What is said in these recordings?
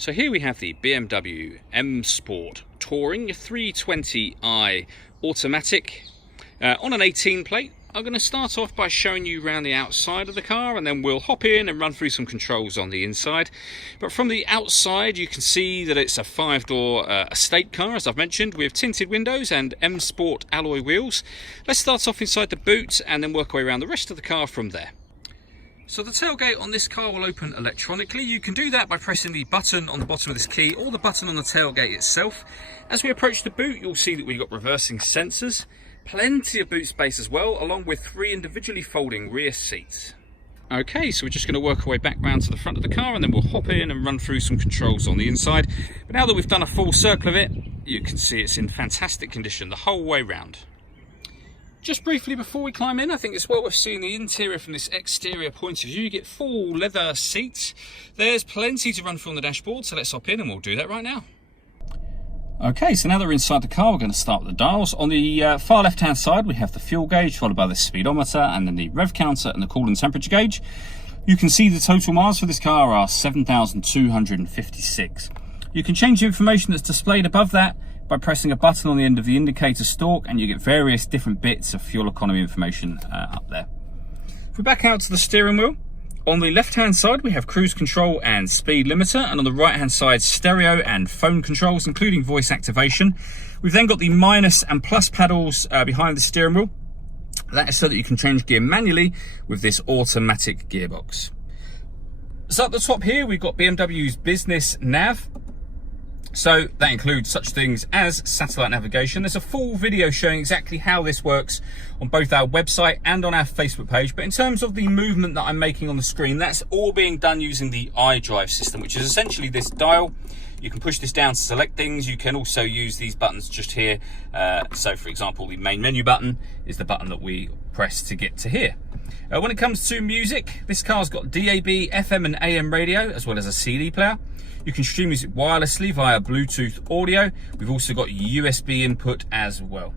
So here we have the BMW M Sport Touring 320i automatic on an 18 plate. I'm going to start off by showing you around the outside of the car, and then we'll hop in and run through some controls on the inside. But from the outside you can see that it's a 5-door estate car, as I've mentioned, with tinted windows and M Sport alloy wheels. Let's start off inside the boot and then work our way around the rest of the car from there. So the tailgate on this car will open electronically. You can do that by pressing the button on the bottom of this key or the button on the tailgate itself. As we approach the boot, you'll see that we've got reversing sensors, plenty of boot space as well, along with 3 individually folding rear seats. Okay, so we're just going to work our way back round to the front of the car, and then we'll hop in and run through some controls on the inside. But now that we've done a full circle of it, you can see it's in fantastic condition the whole way round. Just briefly before we climb in, I think it's well worth seeing the interior from this exterior point of view. You get full leather seats. There's plenty to run through on the dashboard, so let's hop in and we'll do that right now. Okay, so now that we're inside the car, we're going to start with the dials. On the far left-hand side, we have the fuel gauge, followed by the speedometer, and then the rev counter and the coolant temperature gauge. You can see the total miles for this car are 7,256. You can change the information that's displayed above that by pressing a button on the end of the indicator stalk, and you get various different bits of fuel economy information up there. If we back out to the steering wheel, on the left hand side we have cruise control and speed limiter, and on the right hand side stereo and phone controls including voice activation. We've then got the minus and plus pedals behind the steering wheel. That is so that you can change gear manually with this automatic gearbox. So at the top here we've got BMW's business nav. So that includes such things as satellite navigation. There's a full video showing exactly how this works on both our website and on our Facebook page. But in terms of the movement that I'm making on the screen, that's all being done using the iDrive system, which is essentially this dial. You can push this down to select things. You can also use these buttons just here. So for example, the main menu button is the button that we press to get to here. When it comes to music, this car's got DAB, FM and AM radio, as well as a CD player. You can stream music wirelessly via Bluetooth audio. We've also got USB input as well.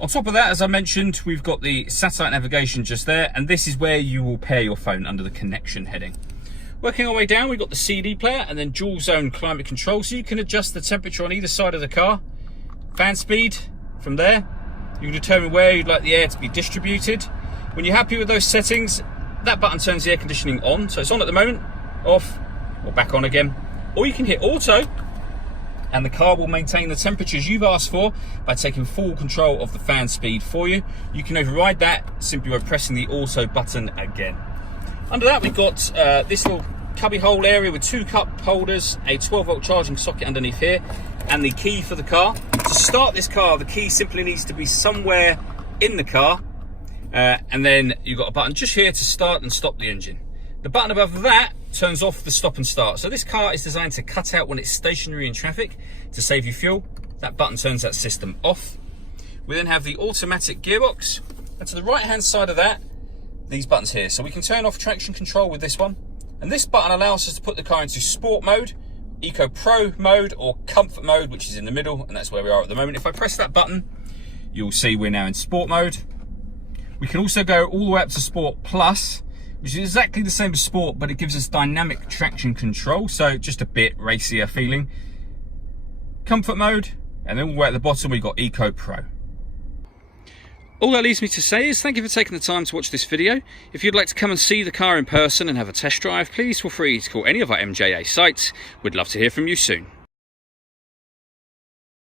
On top of that, as I mentioned, we've got the satellite navigation just there, and this is where you will pair your phone under the connection heading. Working our way down, we've got the CD player and then dual zone climate control, so you can adjust the temperature on either side of the car. Fan speed from there. You can determine where you'd like the air to be distributed. When you're happy with those settings, that button turns the air conditioning on, so it's on at the moment, off, or back on again. Or you can hit auto and the car will maintain the temperatures you've asked for by taking full control of the fan speed for you. You can override that simply by pressing the auto button again. Under that we've got this little cubby hole area with 2 cup holders, a 12-volt charging socket underneath here, and the key for the car. To start this car, the key simply needs to be somewhere in the car, and then you've got a button just here to start and stop the engine. The button above that turns off the stop and start. So this car is designed to cut out when it's stationary in traffic to save you fuel. That button turns that system off. We then have the automatic gearbox, and to the right hand side of that, these buttons here. So we can turn off traction control with this one, and this button allows us to put the car into sport mode, eco pro mode, or comfort mode, which is in the middle, and that's where we are at the moment. If I press that button, you'll see we're now in sport mode. We can also go all the way up to sport plus, which is exactly the same as sport, but it gives us dynamic traction control, so just a bit racier feeling. Comfort mode, and then all the way at the bottom we've got Eco Pro. All that leaves me to say is thank you for taking the time to watch this video. If you'd like to come and see the car in person and have a test drive, please feel free to call any of our MJA sites. We'd love to hear from you soon.